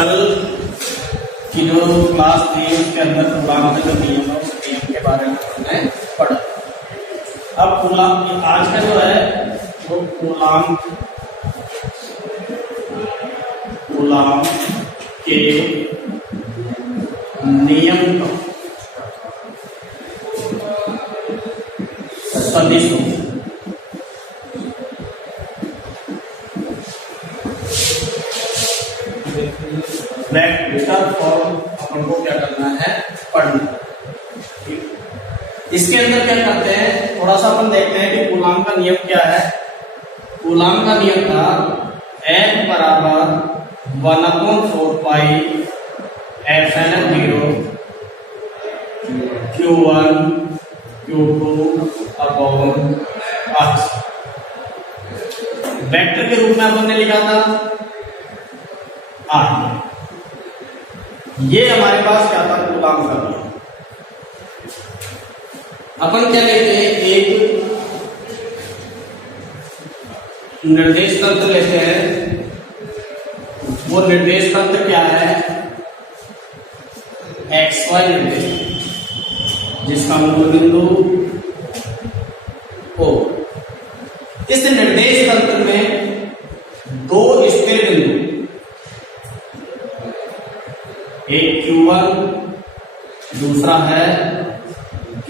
कल की जो क्लास थी उसके अंदर कूलाम का जो नियम है उस नियम के बारे में हमने पढ़ा। अब कूलाम आज का जो है वो कूलाम के नियम का सदिशों वेक्टर फॉर्म अपन को क्या करना है, पढ़ना। इसके अंदर क्या करते हैं, थोड़ा सा अपन देखते हैं कि कूलाम का नियम क्या है। कूलाम का नियम था F बराबर 1/4 pi epsilon 0 Q1 Q2 upon R। Vector के रूप में अपन ने लिखा था R। ये हमारे पास क्या था, कूलाम का नियम। अपन क्या लेते हैं, एक निर्देश तंत्र लेते हैं। वो निर्देश तंत्र क्या है, XY निर्देश, जिसका मूल बिंदु O। इस निर्देश तंत्र में दो स्थिर बिंदु, एक Q1 दूसरा है Q।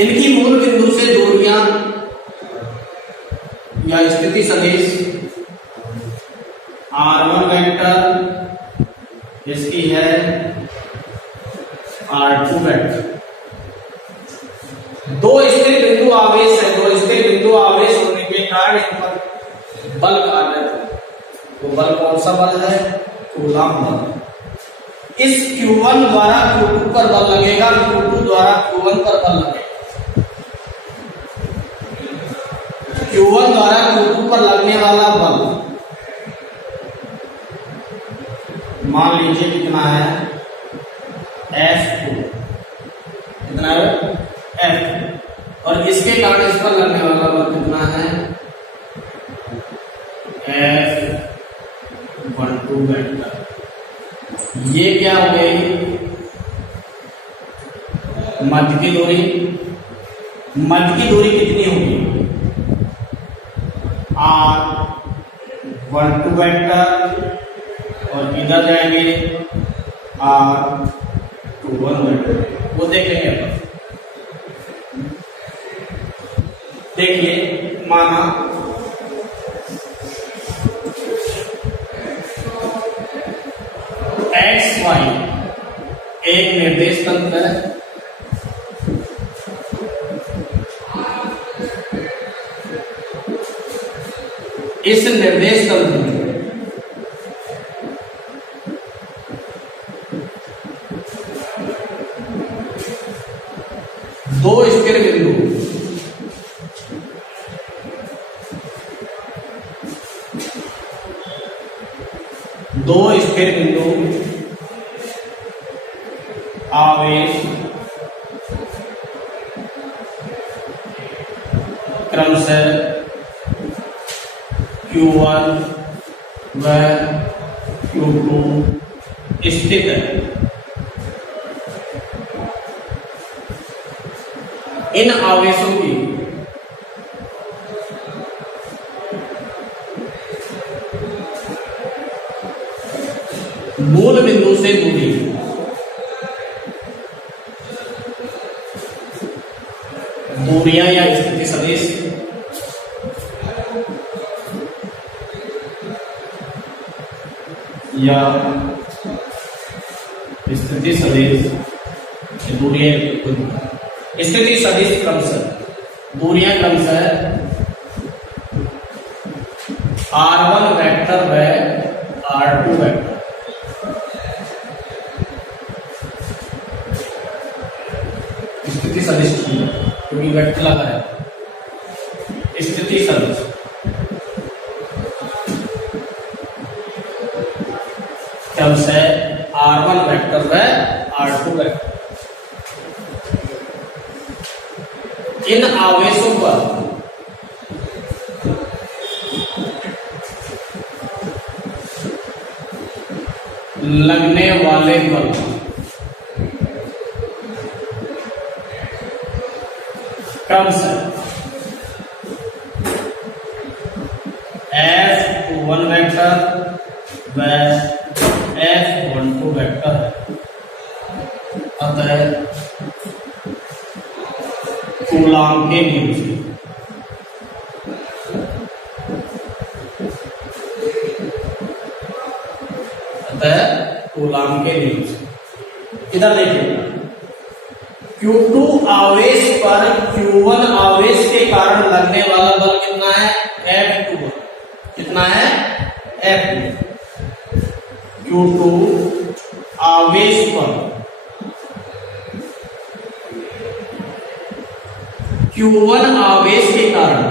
इनकी मूल बिंदु से दूरियां या स्थिति सदिश R1 वेक्टर, इसकी है R2 वेक्टर। दो स्थिर बिंदु आवेश है, दो स्थिर बिंदु आवेश होने के कारण इन पर बल कार्य है। तो बल कौन सा बल है, कूलाम बल। इस Q1 द्वारा Q2 पर बल लगेगा, Q2 द्वारा Q1 पर बल लगेगा। Q1 द्वारा Q2 पर लगने वाला बल मान लीजिए कितना है, F2। कितना है, F। और इसके कारण इस पर लगने वाला बल कितना है, F12 वेक्टर। ये क्या हो गई, मध्य की दूरी। मध्य की दूरी कितनी होगी, R12 वेक्टर, और इधर जाएंगे R21 वेक्टर। वो देखेंगे अपन। देखिए, माना XY एक निर्देश तंत्र है। इस निर्देश तंत्र में दो स्थिर बिंदु, आवेश क्रमशः Q1 व Q2 स्थित है। इन आवेशों की मूल बिंदु से दूरी दूरियां या स्थिति सदिश या स्थिति सदिश दूरियां, स्थिति सदिश क्रमशः दूरियां क्रमशः R1 वेक्टर व R2 वेक्टर। स्थिति सदिश क्योंकि वेक्टर लगा है, स्थिति सदिश क्रमशः R1 वेक्टर व R2 वेक्टर। इन आवेशों पर लगने वाले बल क्रमशः F21 वेक्टर व F12 वेक्टर है। अतः कूलाम के नियम से कूलाम के नियम से इधर देखिए, Q2 आवेश पर Q1 आवेश के कारण लगने वाला बल कितना है? F2। कितना है? F2। Q2 आवेश पर Q1 आवेश के कारण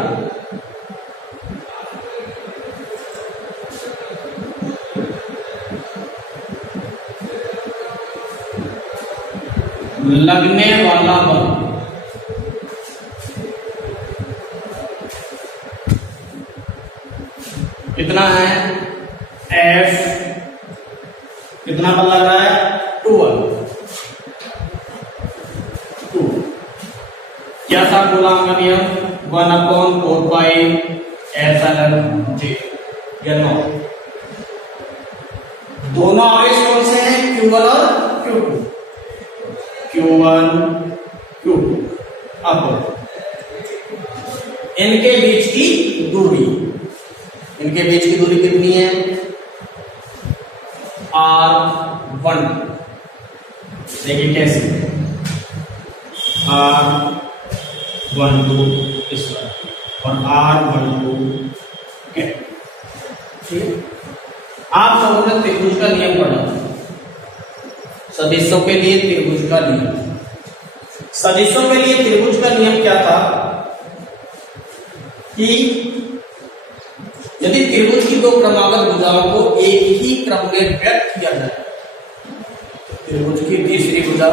लगने वाला बल कितना है? F कितना बल लग रहा है? 2। क्या था कूलाम का नियम? 1/4πε0। दोनों आवेश कौन से हैं? Q1 और Q2। Q1 Q2। अब इनके बीच की दूरी कितनी है? R1। देखिए कैसे, R12 इस और R12 क्या? ठीक है, आप लोगों ने त्रिभुज का नियम पढ़ा, सदिशों के लिए त्रिभुज का नियम। सदिशों के लिए त्रिभुज का नियम क्या था कि यदि त्रिभुज की दो क्रमागत भुजाओं को एक ही क्रम में व्यक्त किया जाए, त्रिभुज की तीसरी भुजा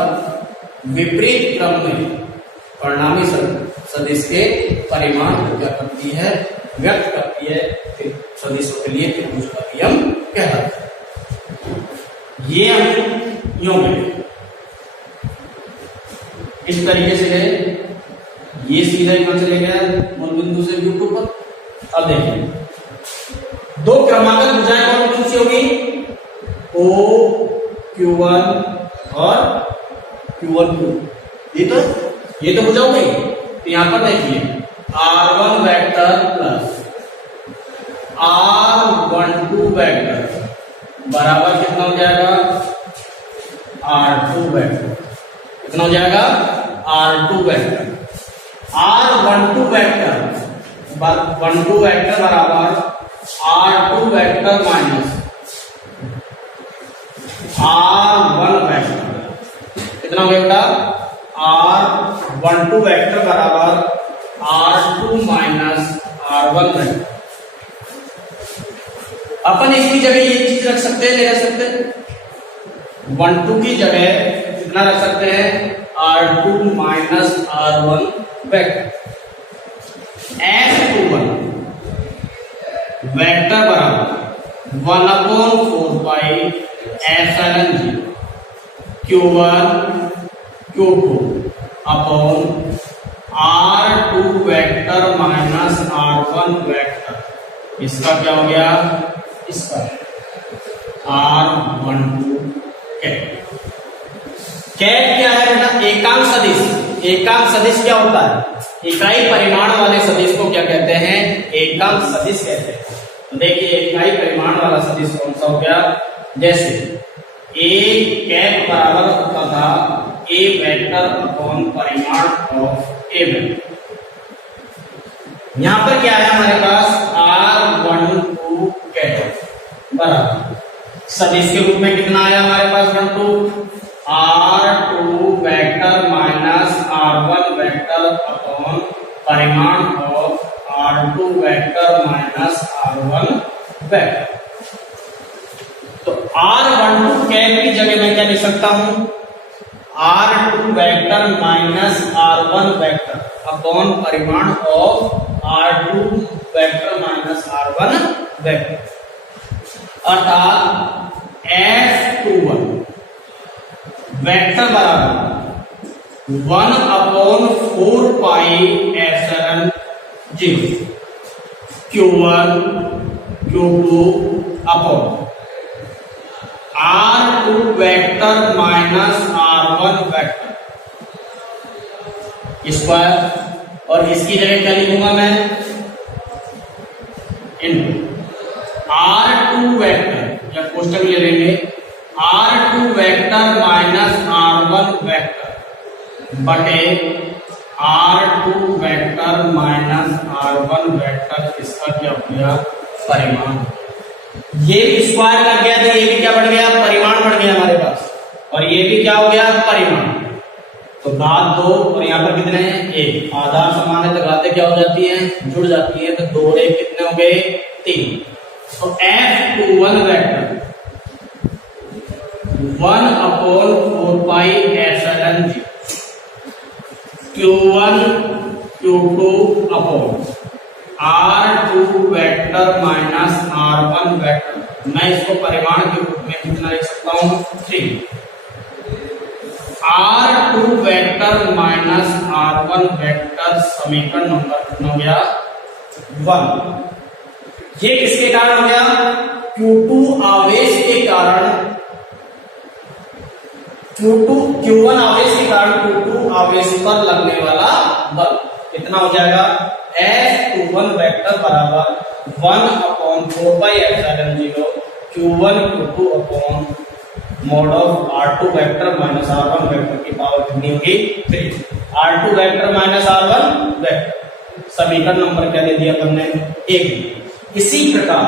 विपरीत क्रम में परिणामी सदिश के परिमाण को क्या करती है? व्यक्त करती है। सदिशों के लिए त्रिभुज का नियम कहलाता है। ये हम यूं में इस तरीके से गए, ये सीधा यहां चले गया मूल बिंदु से Q2 पर। अब देखिए, दो क्रमागत भुजाएं कौन कौन सी होगी? O Q1 और Q1 Q। ये तो भुजा हो गई। तो यहां पर देखिए, R1 vector plus R12 vector बराबर कितना हो जाएगा? R2 vector. कितना हो जाएगा? R2 vector. R12 vector 12 vector बराबर R2 vector minus R1 vector. कितना हो गया? R12 वेक्टर बराबर R2 माइनस R1 वेक्टर। अपन इसकी जगह ये चीज रख सकते हैं, नहीं रख सकते? 12 की जगह कितना रख सकते हैं? R2 minus R1 vector. F21 vector बराबर 1/4πε0 Q1 Q2 upon R2 vector minus R1 vector. इसका क्या हो गया? इसका R12 कैट। कैट क्या है बेटा? एकांक सदिश। एकांक सदिश क्या होता है? इकाई परिमाण वाले सदिश को क्या कहते हैं? एकांक सदिश कहते हैं। तो देखिए, इकाई परिमाण वाला सदिश कौन सा हो गया? जैसे A कैट बराबर होता था A वेक्टर अपॉन परिमाण ऑफ A वेक्टर। यहां पर क्या है हमारे पास? R12 कैट बराबर सदिश के रूप में कितना आया हमारे पास? 12 R2 vector minus R1 vector upon परिमाण of R2 vector minus R1 vector. तो R12 कैट की जगह मैं क्या लिख सकता हूं? R2 vector minus R1 vector upon परिमाण of R2 vector minus R1 vector. अर्थात F F21 वेक्टर बराबर 1/4 pi epsilon 0 Q1 Q2 upon R2 vector minus R1 vector square, और इसकी जगह क्या लिखूंगा मैं, इनटू R2 वेक्टर या कोष्टक ले लेंगे, R2 vector minus R1 vector बटे R2 vector minus R1 vector, इसका क्या हो गया, परिमाण। ये भी स्क्वायर लग गया तो ये भी क्या बढ़ गया, परिमाण बढ़ गया हमारे पास, और ये भी क्या हो गया, परिमाण। तो घात 2 और यहाँ पर कितने हैं, 1, आधार समान है तो घातें क्या हो जाती हैं, जुड़ जाती है, तो 2 और 1 कितने हो गए, 3। तो F21 vector 1/4 pi epsilon 0 Q1 Q2 upon R2 vector minus R1 vector, मैं इसको परिमाण के रूप में कितना लिख सकता हूं, 3। R2 vector minus R1 vector समीकरण नंबर कितना हो गया, 1। ये किसके कारण हो गया, Q2 आवेश के कारण, Q1 आवेश के कारण Q2 आवेश पर लगने वाला बल कितना हो जाएगा, F21 वेक्टर बराबर 1/4 pi epsilon 0 Q1 Q2 upon mod of R2 vector minus R1 vector की पावर कितनी होगी, 3। R2 vector minus R1 vector, समीकरण नंबर क्या दे दिया हमने, 1। इसी प्रकार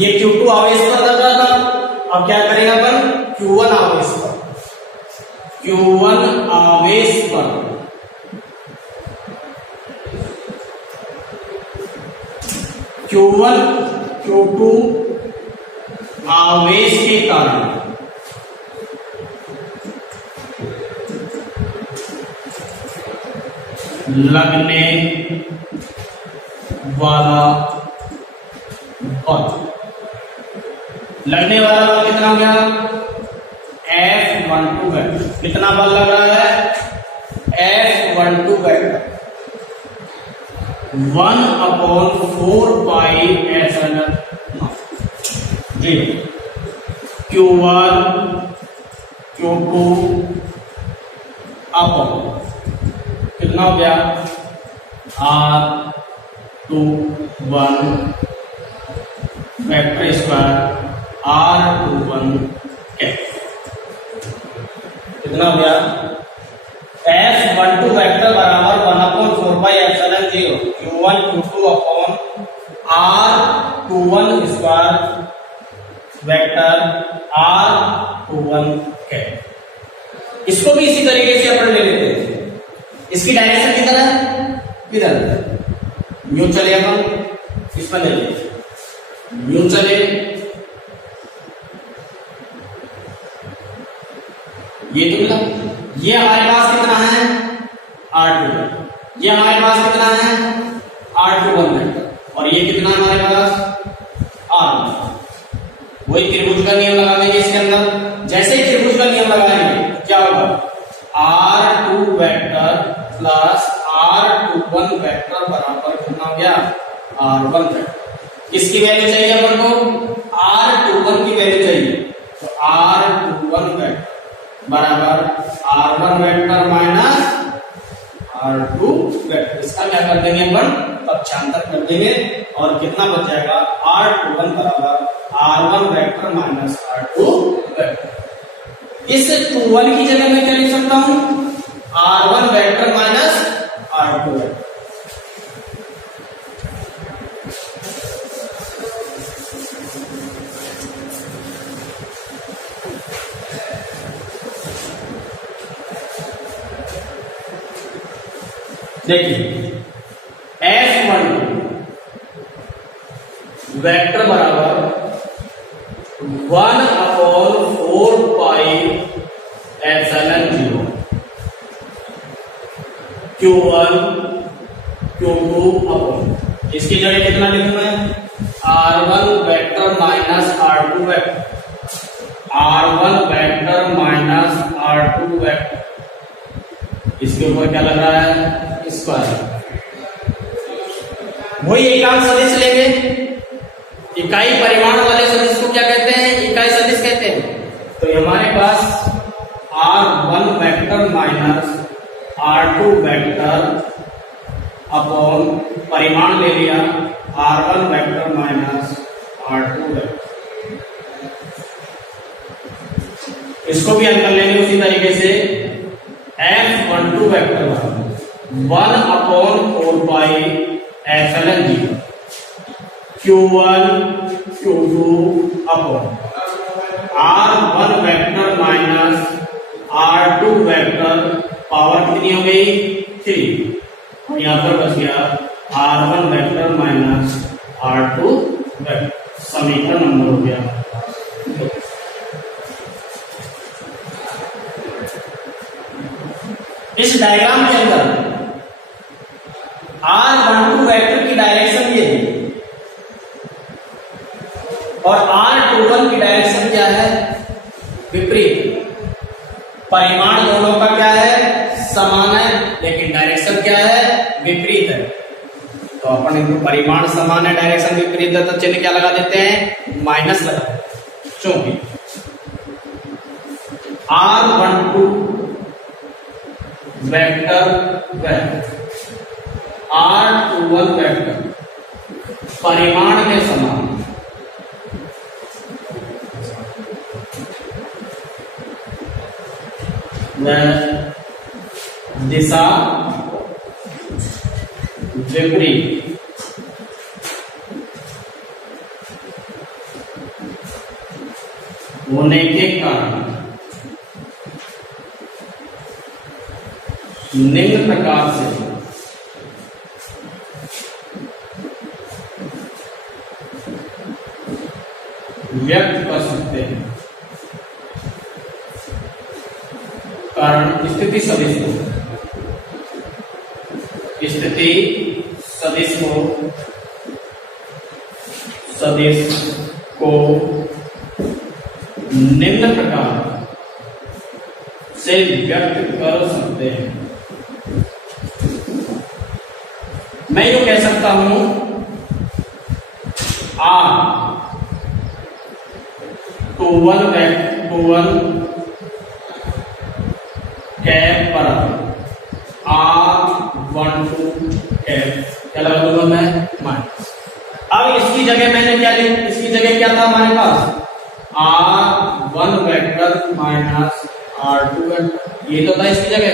ये Q2 आवेश पर लग रहा था, अब क्या करेंगे अपन, Q1 आवेश पर, Q1 आवेश पर Q1 Q2 आवेश के कारण लगने वाला बल, कितना हो गया, F12 वेक्टर, कितना बल लग रहा है, F12 vector 1/4 pi epsilon 0 Q1 Q2 upon कितना हो गया, R21 वेक्टर स्क्वायर R21 कितना हो गया, F12 वेक्टर बराबर 1/4 pi epsilon 0 Q1 Q2 upon R21 square vector R21 इसको भी इसी तरीके से अपन ले लेते हैं, इसकी डायरेक्शन किधर है, इधर, न्यू चले अपन इस पर ले लेते, न्यू चले, ये तो मिला, ये हमारे पास कितना है, R2, ये हमारे पास कितना है, R21 वेक्टर, और ये कितना है हमारे पास, R1। वही त्रिभुज का नियम लगा देंगे इसके अंदर, जैसे ही त्रिभुज का नियम लगाएंगे क्या होगा, R2 vector plus R21 vector बराबर कितना हो गया, R1 वेक्टर। किसकी वैल्यू चाहिए अपन को, R21 की वैल्यू चाहिए, तो R21 वेक्टर बराबर R1 vector minus R2 vector, इसका क्या कर देंगे अपन, पक्षांतर कर देंगे, और कितना बच जाएगा, R21 बराबर R1 vector minus R2 vector. इस 21 की जगह मैं क्या लिख सकता हूं, R1 vector minus R2 vector. देखिए F12 वेक्टर बराबर 1/4 pi epsilon 0 Q1 Q2 upon, इसकी जगह कितना लिखूं मैं, R1 vector minus R2 vector, R1 vector minus R2 vector, इसके ऊपर क्या लग रहा है, स्क्वायर। वही एकांक सदिश लेंगे, इकाई परिमाण वाले सदिश को क्या कहते हैं, इकाई सदिश कहते हैं। तो हमारे पास R1 vector minus R2 vector upon परिमाण ले लिया R1 vector minus R2 vector, इसको भी हल कर लेंगे उसी तरीके से। F12 वेक्टर 1 अपॉन 4 पाई epsilon 0 Q1 Q2 upon R1 vector minus R2 vector, power कितनी हो गई, 3, और यहां पर बच गया R1 vector minus R2 vector, समीकरण नंबर हो गया। इस डायग्राम के अंदर R12 वेक्टर की डायरेक्शन ये है और R21 की डायरेक्शन क्या है, विपरीत। परिमाण दोनों का क्या है, समान है, लेकिन डायरेक्शन क्या है, विपरीत है। तो अपन इनको परिमाण समान है, डायरेक्शन विपरीत है, तो चिन्ह क्या लगा देते हैं, माइनस लगा देते हैं। क्योंकि R12 वेक्टर R21 वेक्टर परिमाण में समान, दिशा विपरीत, होने के कारण निम्न प्रकार से व्यक्त कर सकते हैं। कारण स्थिति सदिश को, स्थिति सदिश को निम्न प्रकार से व्यक्त कर सकते हैं। मैं यूं कह सकता हूं, R21 कैप पर R12 कैप, क्या लगा दूंगा मैं, माइनस। अब इसकी जगह मैंने क्या लिया, इसकी जगह क्या था हमारे पास, R1 vector minus R2 vector, ये तो था इसकी जगह।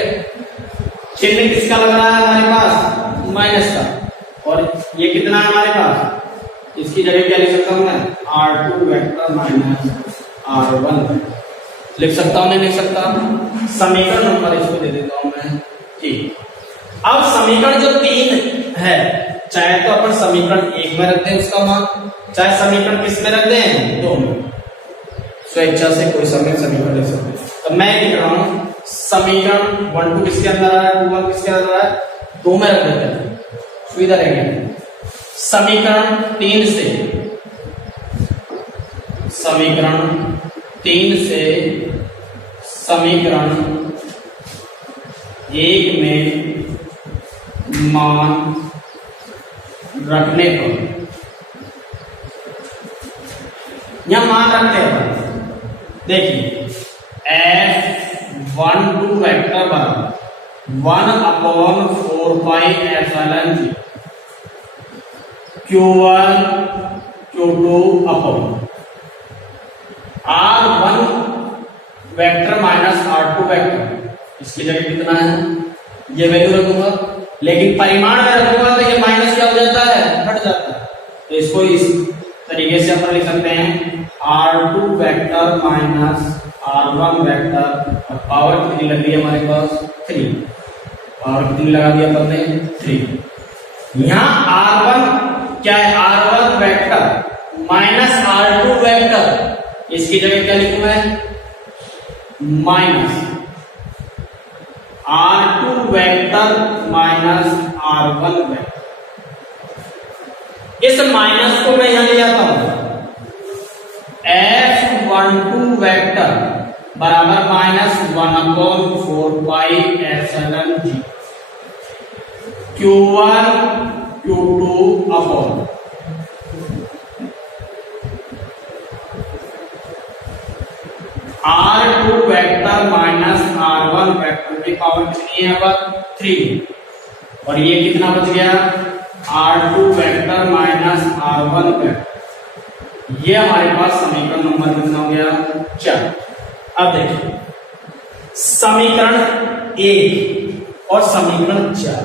चिन्ह किसका लग रहा है हमारे पास, माइनस का, और ये कितना है हमारे पास, इसकी जगह क्या लिख सकता हूं मैं, R2 vector minus R1 vector लिख सकता हूं, नहीं लिख सकता। समीकरण नंबर इसको दे देता हूं मैं, ठीक। अब समीकरण जो 3 है, चाहे तो अपन समीकरण 1 में रख दें उसका मान, चाहे समीकरण किस में रख दें, 2 में, स्वेच्छा से कोई समीकरण लिख सकते हैं। तो मैं लिख रहा हूं समीकरण 1 2 किसके अंदर है, 2 1 किसके अंदर है, 2 में रख देते हैं, सुविधा रहेगी। समीकरण 3 से समीकरण 1 में मान रखने पर, यहां मान रखते हैं, देखिए F12 वेक्टर बराबर 1/4 pi epsilon Q1 Q2 upon R1 vector minus R2 vector, इसकी जगह कितना है, ये वैल्यू रखूंगा, लेकिन परिमाण में रखूंगा तो ये माइनस क्या हो जाता है, हट जाता है। तो इसको इस तरीके से अपन लिख सकते हैं R2 vector minus R1 vector, और पावर कितनी लग रही है हमारे पास, 3, पावर कितनी लगा दिया अपन ने, 3। यहां R1 क्या है, R1 vector minus R2 vector, इसकी जगह क्या लिखूं मैं, minus R2 vector minus R1 vector. इस माइनस को मैं यहां ले आता हूं, F12 वेक्टर बराबर minus 1/4πε0 Q1 Q2 upon R2 vector minus R1 vector की पावर कितनी है? अब 3। और ये कितना बच गया? R2 vector minus R1 vector. ये हमारे पास समीकरण नंबर कितना हो गया? 4। अब देखिए समीकरण 1 और समीकरण 4।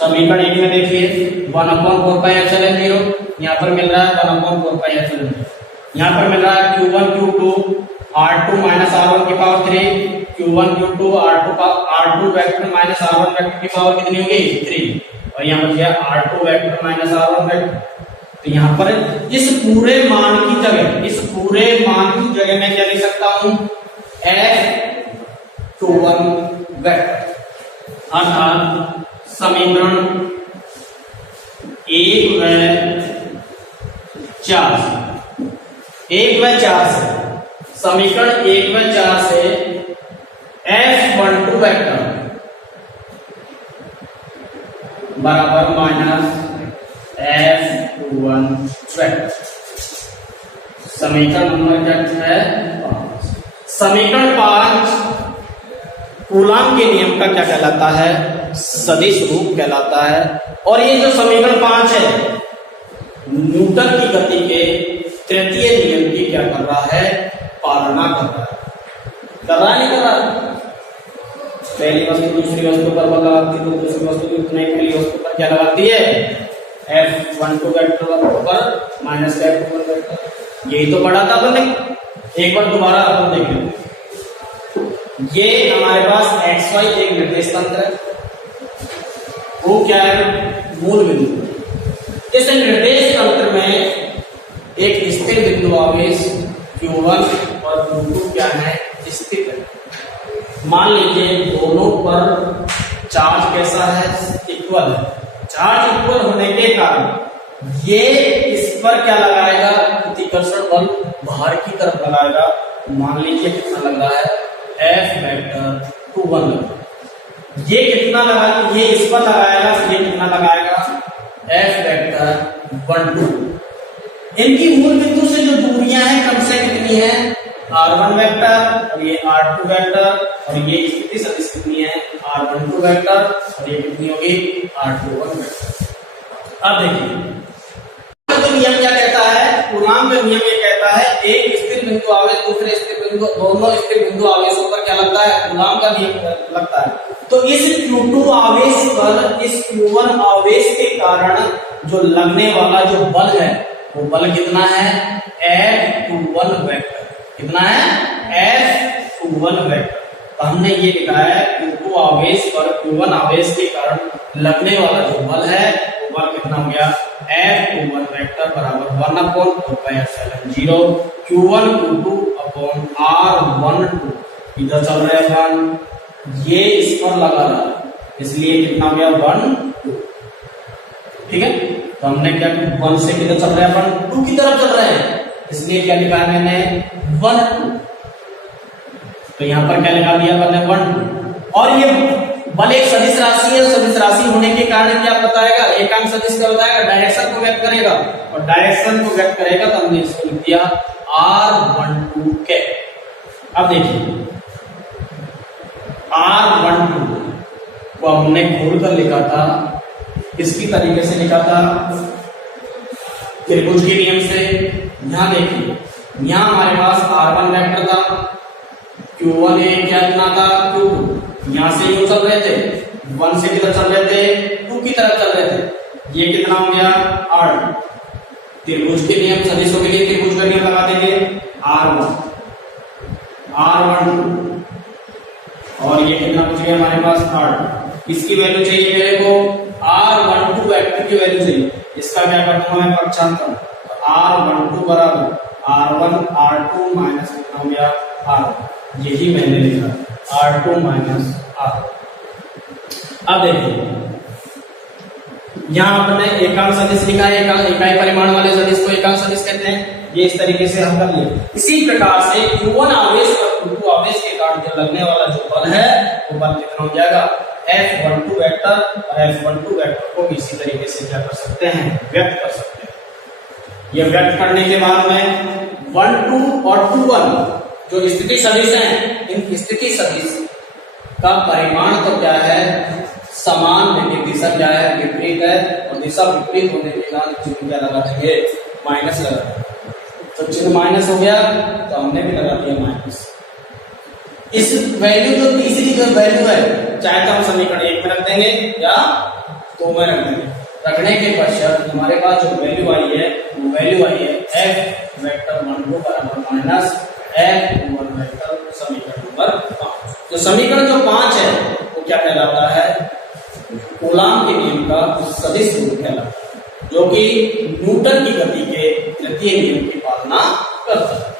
समीकरण 1 में देखिए 1/4πε0, यहां पर मिल रहा है 1/4πε0, यहां पर मिल रहा है Q1 Q2 R2 minus R1 की power 3, Q1 Q2 R2 vector minus R1 vector की पावर कितनी होगी? 3। और यहां पर क्या? R2 vector minus R1 vector. तो यहां पर इस पूरे मान की जगह मैं क्या लिख सकता हूं? F21 vector. अर्थात समीकरण 1 व 4 से समीकरण 1 व 4 से F12 वेक्टर बराबर माइनस F21 वेक्टर। समीकरण नंबर क्या है? 5। समीकरण 5 कूलॉम के नियम का क्या कहलाता है? सदिश रूप कहलाता है। और ये जो समीकरण 5 है न्यूटन की गति के तृतीय नियम की क्या कर रहा है? पालना कर रहा है। नहीं कर रहा? पहली वस्तु दूसरी वस्तु पर बल लगाती है तो दूसरी वस्तु की उतनी पहली वस्तु पर क्या लगाती है? F12 वेक्टर पर माइनस F21 वेक्टर। यही तो पढ़ा था अपन ने। एक बार दोबारा अपन देखें। ये हमारे पास XY एक निर्देश तंत्र है, वो क्या है? मूल बिंदु। इस निर्देश तंत्र में एक स्थिर बिंदु आवेश Q1 और Q2 क्या है? स्थित है। मान लीजिए दोनों पर चार्ज कैसा है? इक्वल है। चार्ज इक्वल होने के कारण ये इस पर क्या लगाएगा? प्रतिकर्षण बल बाहर की तरफ लगाएगा। मान लीजिए कितना लग रहा है? F वेक्टर 21 लग रहा है। ये कितना लगा? ये इस पर लगाएगा, ये कितना लगाएगा? F vector 12। इनकी मूल बिंदु से जो दूरियां हैं कम से कितनी है? R1 वेक्टर और ये R2 वेक्टर, और ये स्थिति सदिश कितनी है? R12 वेक्टर, और ये कितनी होगी? R21 vector. अब देखिए नियम क्या कहता है? कूलॉम का नियम ये कहता है एक स्थिर बिंदु आवेश दूसरे स्थिर बिंदु, दोनों स्थिर बिंदु आवेशों पर क्या लगता है? कूलॉम का नियम लगता है। तो इस Q2 आवेश पर इस Q1 आवेश के कारण जो लगने वाला जो बल है वो बल कितना है? F21 vector. कितना है? F21 vector. तो हमने ये लिखा है Q2 आवेश पर Q1 आवेश के कारण लगने वाला जो बल है वो बल कितना हो गया? F21 वेक्टर बराबर 1/4πε0 Q1 Q2 अपॉन R12। इधर चल रहा है 1, ये इस पर लगा रहा है, इसलिए कितना हो गया? 1 2। ठीक है, तो हमने क्या 1 से किधर चल रहा है? 1 2 की तरफ चल रहा है, इसलिए क्या लिखा है मैंने? 1 2। तो यहां पर क्या लिखा दिया मैंने? 1 2। और ये बल एक सदिश राशि है। सदिश राशि होने के कारण क्या बताएगा? एकांक सदिश क्या बताएगा? डायरेक्शन को व्यक्त करेगा, और डायरेक्शन को व्यक्त करेगा तो हमने इसको लिख दिया R12 के। अब देखिए R12 को हमने खोलकर लिखा था, किसकी तरीके से लिखा था? त्रिभुज के नियम से। यहां देखिए, यहां हमारे पास R1 वेक्टर था, Q1 क्या इतना था? Q2। यहां से यूं चल रहे थे, 1 से किधर चल रहे थे? 2 की तरफ चल रहे थे। ये कितना हो गया? R। त्रिभुज के नियम सदिशों के लिए त्रिभुज का नियम लगा देंगे R1 R12, और ये कितना बच गया हमारे पास? R। इसकी वैल्यू चाहिए मेरे को, R12 वेक्टर की वैल्यू चाहिए। इसका क्या करता हूं मैं? पक्षांतर। R12 बराबर R1 R2 माइनस कितना हो गया? R। यही मैंने लिखा। R2 minus R। अब देखिए यहां आपने एकांक सदिश लिखा है, इकाई परिमाण वाले सदिश को एकांक सदिश कहते हैं। ये इस तरीके से हम कर लिए। इसी प्रकार से Q1 आवेश और Q2 आवेश के कारण जो लगने वाला जो बल है वो बल कितना हो जाएगा, F12 वेक्टर, और F12 वेक्टर को भी इसी तरीके से क्या कर सकते हैं, व्यक्त कर सकते हैं। ये व्यक्त करने के बाद में 1 2 और 2 1 जो स्थिति सदिश हैं, इन स्थिति सदिश का परिमाण तो क्या है, समान, लेकिन दिशा क्या है, विपरीत है, और दिशा विपरीत होने के कारण चिन्ह क्या लगा देंगे, माइनस लगा देंगे। तो चिन्ह माइनस हो गया तो हमने भी लगा दिया माइनस। इस वैल्यू जो तीसरी जो वैल्यू है, चाहे तो हम समीकरण 1 में रख देंगे या 2 में रख देंगे। रखने के पश्चात हमारे पास जो वैल्यू आई है वो वैल्यू आई है F वेक्टर 12 बराबर माइनस F21 वेक्टर समीकरण नंबर 5। तो समीकरण जो 5 है वो क्या कहलाता है, कूलाम के नियम का सदिश रूप कहलाता है, जो कि न्यूटन की गति के तृतीय नियम की पालना करता है।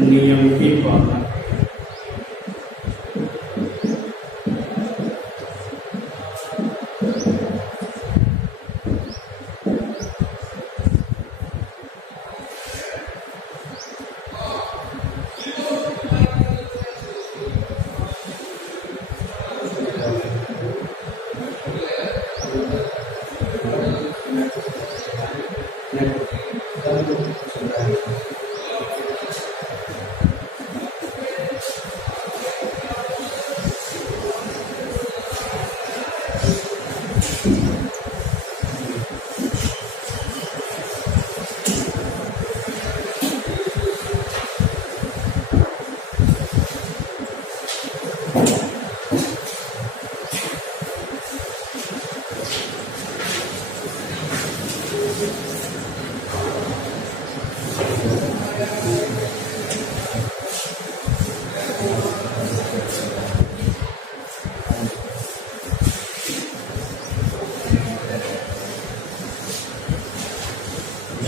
नियम की पालना।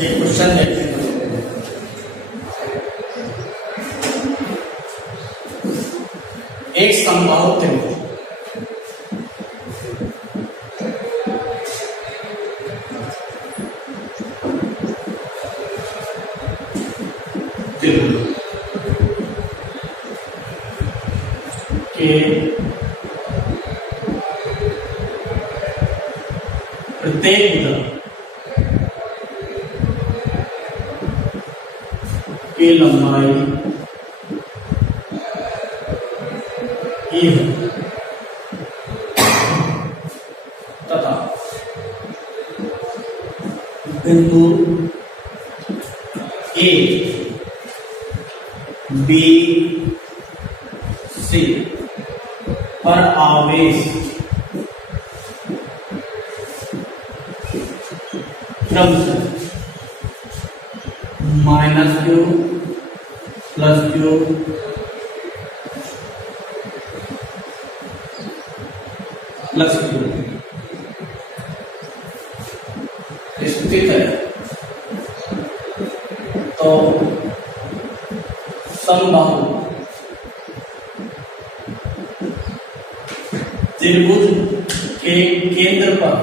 एक क्वेश्चन देखते हैं। एक समबाहु त्रिभुज के प्रत्येक भुजा की लंबाई ई है तथा बिंदु ए बी सी पर आवेश क्रमशः -q +q +q स्थित है, तो समबाहु त्रिभुज के केंद्र पर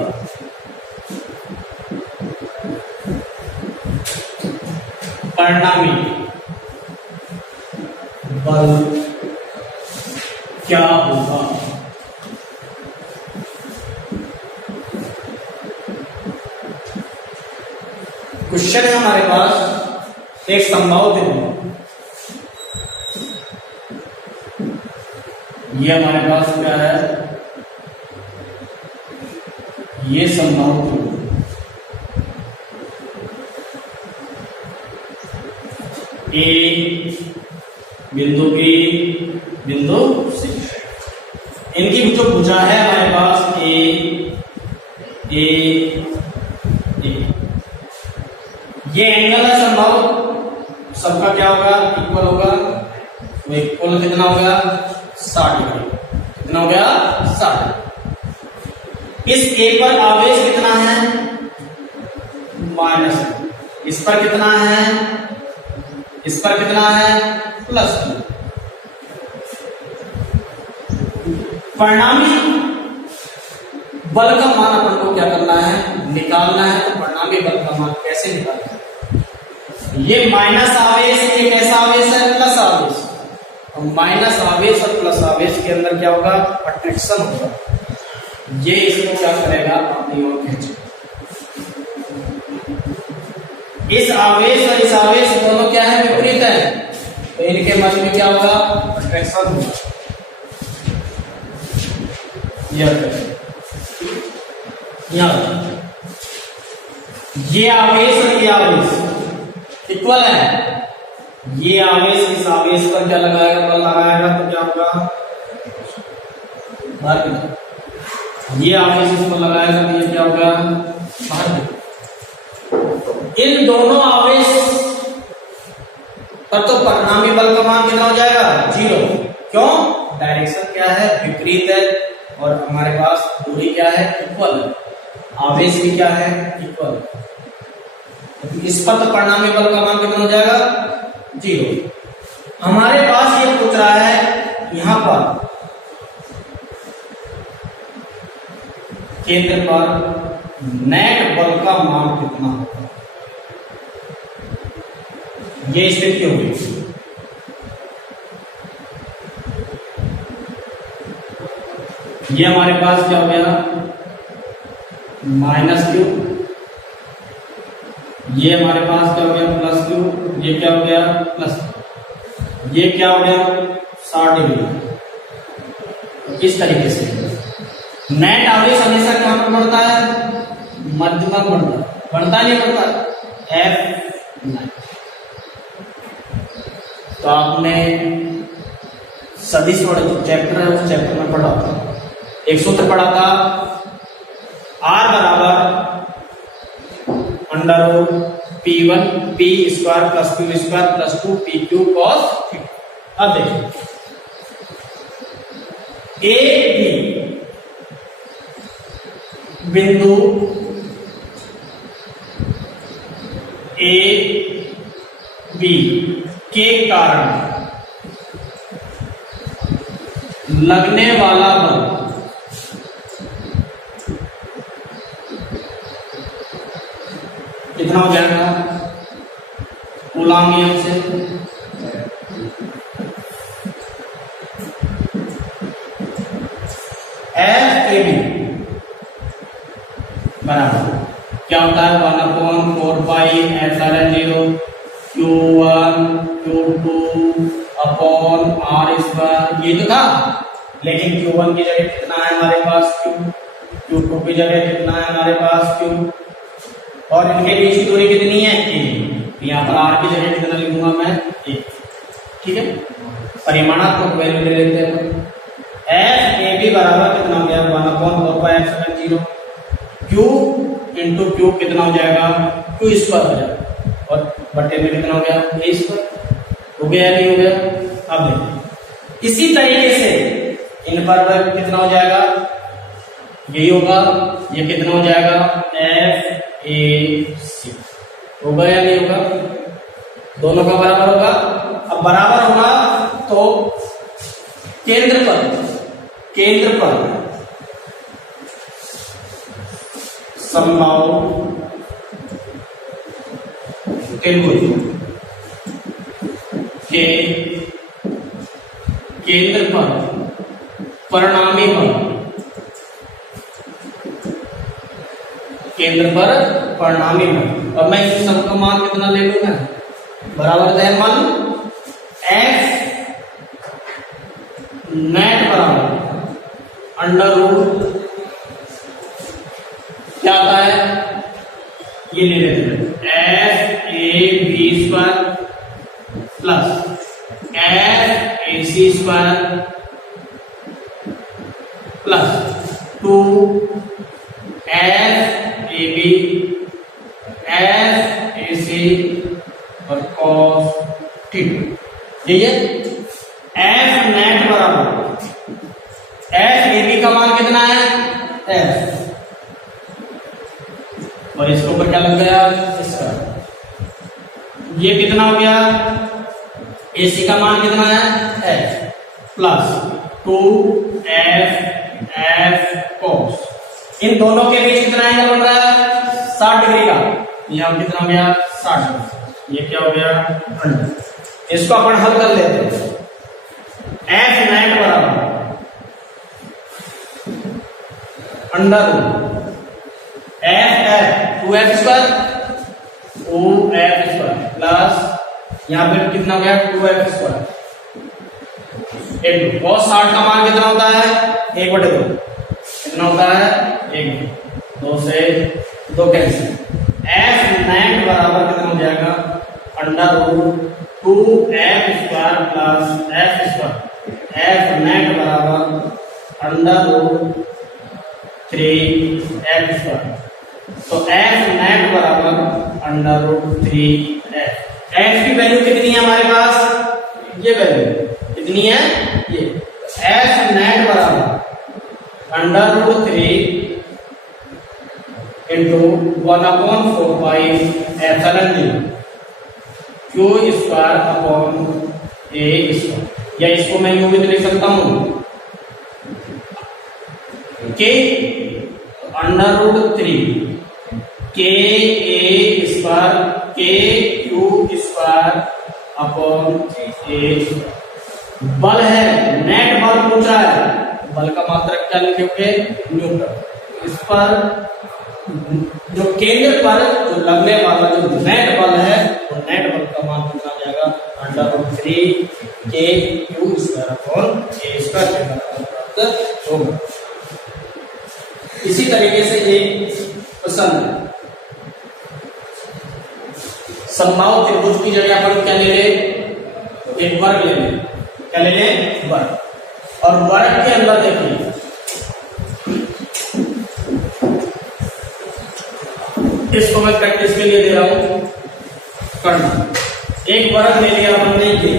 परिणामी बल क्या होगा? क्वेश्चन है हमारे पास एक संभाव त्रिभुज, ये हमारे पास क्या है, ये संभाव त्रिभुज, ए बिंदु बी बिंदु सी, इनकी जो भुजा है हमारे पास ए ये एंगल है संभव, सबका क्या होगा, इक्वल होगा, तो इक्वल कितना हो गया 60 डिग्री, कितना हो गया 60। इस ए पर आवेश कितना है माइनस, इस पर कितना है, इस पर कितना है प्लस। परिणामी बल का मान अपन को क्या करना है, निकालना है। तो परिणामी बल का मान कैसे निकालना है, ये माइनस आवेश, ये कैसा आवेश है प्लस आवेश, और माइनस आवेश और प्लस आवेश के अंदर क्या होगा अट्रैक्शन होगा, ये इसको क्या करेगा अपनी ओर खींचे। इस आवेश और इस आवेश दोनों क्या है विपरीत है, तो इनके मध्य में क्या होगा अट्रैक्शन होगा। ये आवेश और ये आवेश इक्वल है, ये आवेश इस आवेश पर क्या लगाएगा, बल लगाएगा, तो क्या होगा बाहर, ये आवेश इस पर लगाएगा तो ये क्या होगा बाहर। इन दोनों आवेश पर तो परिणामी बल का मान कितना हो जाएगा 0, क्यों, डायरेक्शन क्या है विपरीत है, और हमारे पास दूरी क्या है इक्वल, आवेश भी क्या है इक्वल, इस पर तो परिणामी बल का मान कितना हो जाएगा 0। हमारे पास ये पूछ रहा है यहां पर केंद्र पर नेट बल का मान कितना होगा, ये स्थिति होगी। ये हमारे पास क्या हो गया -q, ये हमारे पास क्या हो गया +q, ये क्या हो गया प्लस, ये क्या हो गया 60 डिग्री। इस तरीके से नेट आवेश हमेशा कहां पर बढ़ता है, मध्यमा बढ़ता है, बढ़ता नहीं बढ़ता F9। तो आपने सदिश वाला जो चैप्टर है उस चैप्टर में पढ़ा था, एक सूत्र पढ़ा था R बराबर √P1 P² + Q² + 2 PQ cos θ। अब देखिए A B बिंदु A B के कारण लगने वाला बल कितना हो जाएगा, कूलॉम नियम से FAB बराबर क्या होता है 1/4πε0 Q1 Q2 अपॉन R²। ये तो था, लेकिन Q1 की जगह कितना है हमारे पास Q, Q2 की जगह कितना है हमारे पास Q, और इनके बीच की दूरी कितनी है 1। यहाँ पर R की जगह कितना लिखूंगा मैं 1। ठीक है, परिमाणात्मक वैल्यू ले लेते हैं। एफ ए बी बराबर कितना हो गया 1/4πε0, क्यू इंटू क्यू कितना हो जाएगा क्यू स्क्वायर हो जाएगा, और बटे में कितना हो गया ए स्क्वायर। हो गया नहीं हो गया? अब देखिए इसी तरीके से इन पर कितना हो जाएगा, यही होगा, ये कितना हो जाएगा एफ ए सी। होगा या नहीं होगा? दोनों का बराबर होगा। अब बराबर होगा तो केंद्र पर समबाहु त्रिभुज के केंद्र पर परिणामी बल, केंद्र पर परिणामी बल। और मैं इन सबका मान कितना ले लूंगा, बराबर है मान एफ नेट बराबर अंडर रूट क्या आता है, ये ले लेते हैं F A B square plus F A C square plus 2 F A B F A C और कॉस थीटा। ठीक है, एफ नेट बराबर एफ ए बी का मान कितना है एफ, और इसके ऊपर क्या लग गया इसका, ये कितना हो गया ए सी का मान कितना है F plus 2 F F cos. इन दोनों के बीच कितना एंगल बन रहा है 60 डिग्री का, यहां कितना हो गया 60 डिग्री, ये क्या हो गया 100। इसको अपन हल कर लेते हैं। एफ नेट बराबर under F F 2f square 2f square plus यहां पे कितना हो गया 2f स्क्वायर एक cos 60 का मान कितना होता है 1/2, कितना होता है 1, 2 से 2 कैंसिल। एफ नेट बराबर कितना हो जाएगा under root 2f square plus f square. F net बराबर अंडर रूट 3f स्क्वायर। तो एफ नेट बराबर अंडर रूट 3f। एफ की वैल्यू कितनी है हमारे पास, ये वैल्यू कितनी है ये, एफ नेट बराबर under root 3 into 1/4 epsilon 0 Q square upon A square. या इसको मैं यूं भी लिख सकता हूं के अंडर रूट 3 के ए स्क्वायर के क्यू स्क्वायर अपॉन ए। बल है नेट बल पूछा है, बल का मात्रक क्या लिखोगे न्यूटन। इस पर जो केंद्र पर जो लगने वाला जो नेट बल है वो नेट बल का मान कितना आ जाएगा अंडर रूट 3 के Q square upon A square के बराबर प्राप्त होगा। इसी तरीके से एक प्रश्न है, समबाहु त्रिभुज की जगह अपन क्या ले ले, एक वर्ग ले ले, क्या ले ले वर्ग। और वर्ग के अंदर देखिए इसको मैं प्रैक्टिस के लिए दे रहा हूं करना। एक वर्ग ले लिया अपन ने ये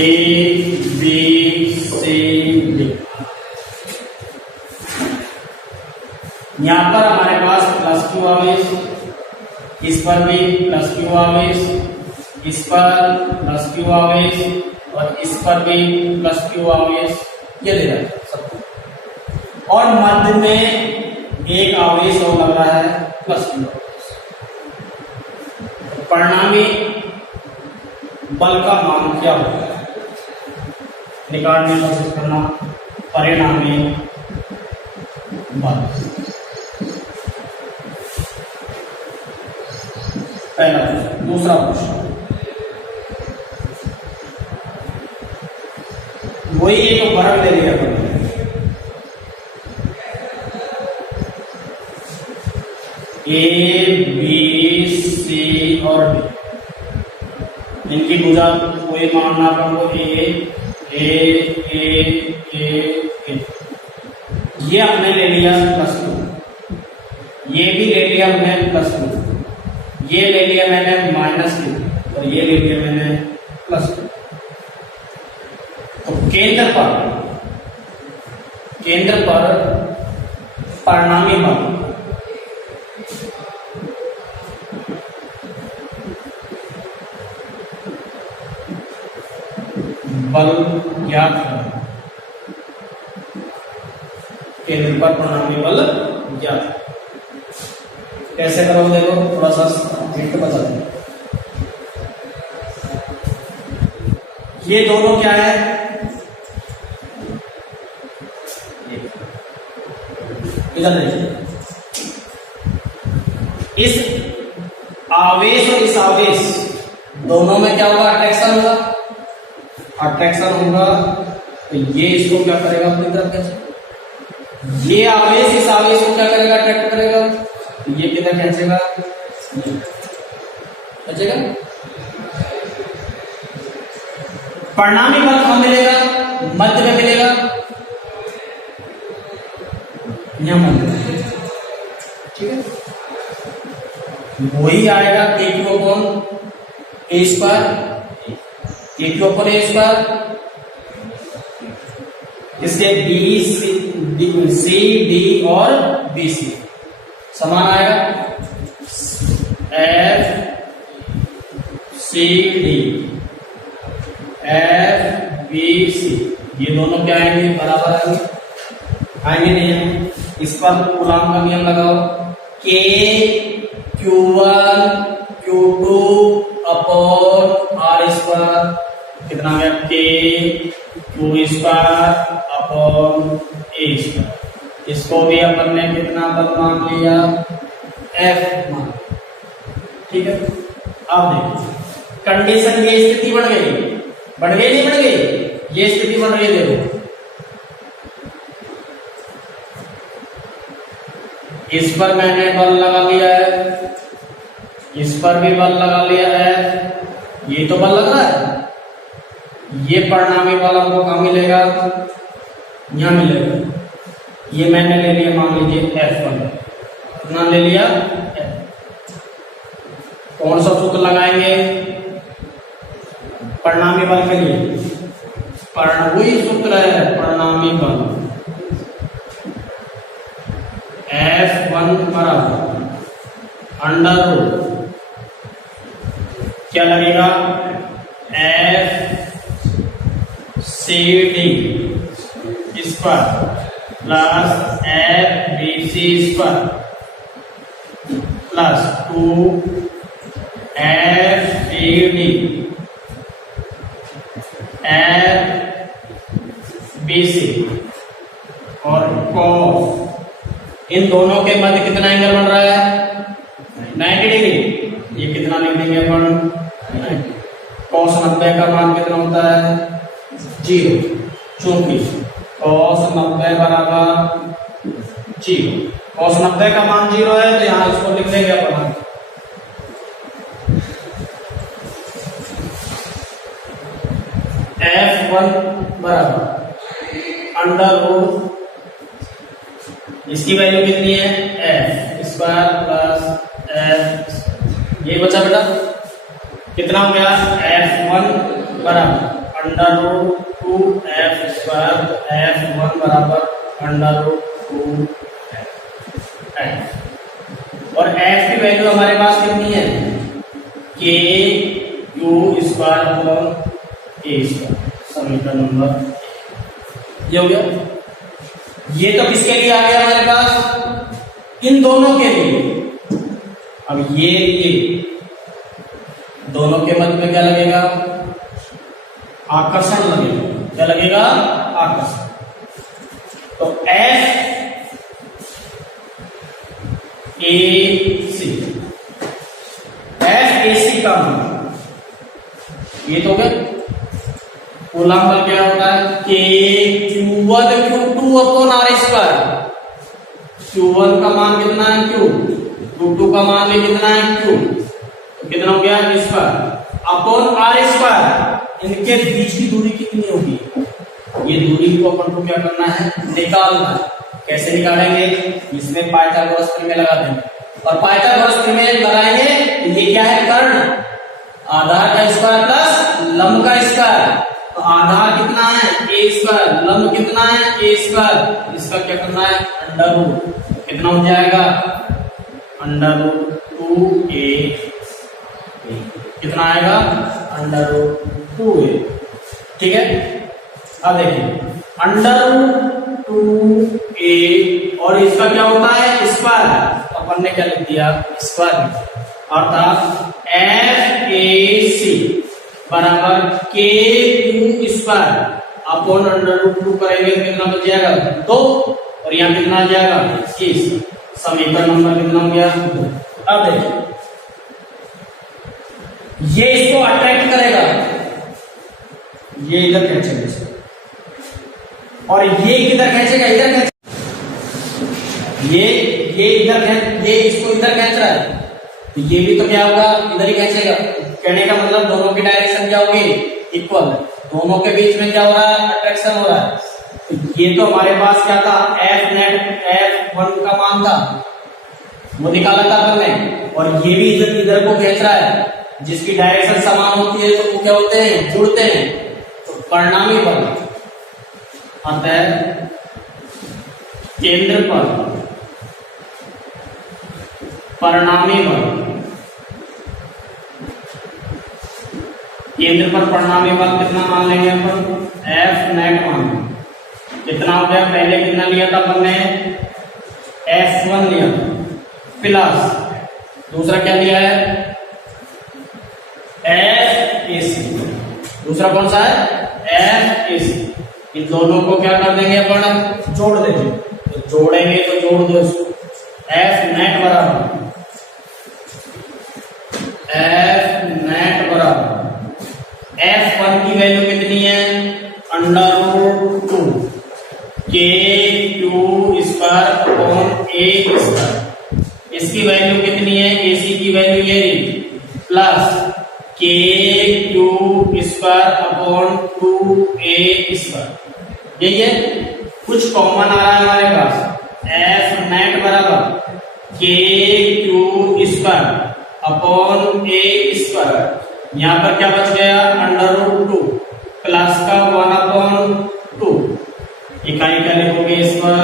A B C D। यहां पर हमारे पास प्लस क्यू आवेश, इस पर भी प्लस क्यू आवेश, इस पर प्लस क्यू आवेश और इस पर भी प्लस क्यू आवेश, ये दे रहा है सबको। और मध्य में एक आवेश और लग रहा है प्लस क्यू आवेश। परिणामी बल का मान क्या होगा निकालने की कोशिश करना। परिणामी बल पहला प्रश्न। दूसरा प्रश्न वही एक वर्ग ले लिया ए बी सी और डी, इनकी भुजा कोई मानना अपन को ए, ये हमने ले लिया +2, ये भी ले लिया हमने +2, ये ले लिया मैंने -2 और ये ले लिया मैंने +2। तो केंद्र पर परिणामी बल ज्ञात करें। केंद्र पर परिणामी बल ज्ञात कैसे करोगे? देखो थोड़ा सा हिंट बता दें। ये दोनों क्या है? इधर देखिए, इस आवेश और इस आवेश दोनों में क्या होगा? अट्रैक्शन होगा। अट्रैक्शन होगा तो ये इसको क्या करेगा? अपनी तरफ कैसे? ये आवेश इस आवेश को क्या करेगा? अट्रैक्ट करेगा। तो ये किधर खींचेगा? खींचेगा। परिणामी बल कहां मिलेगा? मध्य में मिलेगा, यहां मध्य में। ठीक है, वही आएगा Q/A², Q/A²। इसके सी डी और बी सी समान आएगा। F C D, F B C, ये दोनों क्या आएंगे? बराबर आएंगे। आएंगे नहीं आएंगे? इस पर कूलॉम का नियम लगाओ। के Q1 Q2 अपॉन R², कितना गया? के Q² अपॉन A²। इसको भी अपन ने कितना बल मान लिया? F मान। ठीक है, अब देखिए कंडीशन, ये स्थिति बन गई, नहीं बन गई? ये स्थिति बन रही है। देखो इस पर मैंने बल लगा लिया है, इस पर भी बल लगा लिया है, ये तो बल लग रहा है। ये परिणामी बल हमको कहाँ मिलेगा? यहां मिलेगा। ये मैंने ले लिया, मान लीजिए F1, कितना ले लिया? कौन सा सूत्र लगाएंगे परिणामी बल के लिए? वही सूत्र है परिणामी बल। F1 बराबर √ क्या लगेगा? F C D square plus F B C square plus 2 F C D F B C और cos, इन दोनों के मध्य कितना एंगल बन रहा है? 90 डिग्री। ये कितना लिख देंगे अपन? cos 90 का मान कितना होता है? 0, चूंकि cos 90 बराबर 0, cos 90 का मान 0 है तो यहां इसको लिख देंगे अपन F1 बराबर √ इसकी वैल्यू कितनी है? F² प्लस F, ये बचा बेटा कितना हो गया? F1 बराबर √2 F² F1 बराबर √2 F, और F की वैल्यू हमारे पास कितनी है? K Q² अपॉन A², समीकरण नंबर ये हो गया। ये तो किसके लिए आ गया हमारे पास? इन दोनों के लिए। अब ये दोनों के मध्य में क्या लगेगा? आकर्षण लगेगा। क्या लगेगा? आकर्षण। तो F A C, F A C का मान ये तो गया। कूलॉम बल क्या होता है? K Q1 Q2 upon R²। Q1 का मान कितना है? Q Q2 का मान भी कितना है Q, तो कितना हो गया स्क्वायर अपॉन आर स्क्वायर। इनके बीच की दूरी कितनी होगी, ये दूरी को अपन को क्या करना है, निकालना है। कैसे निकालेंगे, इसमें पाइथागोरस प्रमेय लगा देंगे, और पाइथागोरस प्रमेय लगाएंगे ये क्या है, कर्ण आधार का स्क्वायर प्लस लंब का स्क्वायर। तो आधार कितना है ए स्क्वायर, लंब कितना है ए स्क्वायर, इसका क्या करना है अंडर रूट, कितना हो जाएगा अंडर रूट 2a, कितना आएगा अंडर रूट 2a। ठीक है, अब देखिए अंडर रूट 2a और इसका क्या होता है स्क्वायर, अपन ने क्या लिख दिया स्क्वायर, अर्थात FAC बराबर KQ square upon under root 2 करेंगे तो कितना बच जाएगा 2, और यहाँ कितना आ जाएगा 21। समीकरण नंबर कितना हो गया 2। अब देखिए ये इसको अट्रैक्ट करेगा, ये इधर खींचेगा इसको, और ये किधर खींचेगा इधर खींचेगा, ये इधर ये इसको इधर खींच रहा है, तो ये भी तो क्या होगा इधर ही खींचेगा। कहने का मतलब दोनों की डायरेक्शन क्या होगी इक्वल, दोनों के बीच में क्या हो रहा है अट्रैक्शन हो रहा है। तो ये तो हमारे पास क्या था F नेट F1 का मान था, वो निकाला था हमने, और ये भी इधर को खींच रहा है, जिसकी डायरेक्शन समान होती है तो वो क्या होते हैं जुड़ते हैं, तो परिणामी बल अतः केंद्र पर परिणामी बल, केंद्र पर परिणामी बल कितना मान लेंगे अपन F नेट मान, कितना हो गया पहले कितना लिया था अपन ने F1 लिया प्लस दूसरा क्या लिया है FAC, दूसरा कौन सा है FAC। इन दोनों को क्या कर देंगे अपन जोड़ देंगे, तो जोड़ेंगे तो जोड़ दो इसको, F नेट बराबर F1 की वैल्यू कितनी है under root 2 KQ square upon A square, इसकी वैल्यू कितनी है AC की वैल्यू ये plus KQ square upon 2A square. यही है, कुछ कॉमन आ रहा है हमारे पास, F नेट बराबर KQ square upon A square, यहाँ पर क्या बच गया अंडर रूट 2 प्लस का 1 अपॉन 2, इकाई क्या लिखोगे इस पर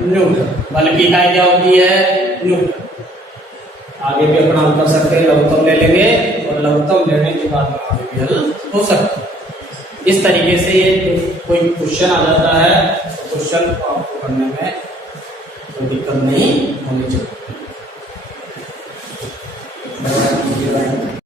न्यूटन, बल्कि इकाई क्या होती है न्यूटन। आगे भी अपना हल कर सकते हैं, लघुत्तम ले लेंगे और लघुत्तम लेने के बाद में आगे भी हल हो सकता है। इस तरीके से ये कोई क्वेश्चन आ जाता है, क्वेश्चन आपको करने में कोई दिक्कत नहीं होनी चाहिए।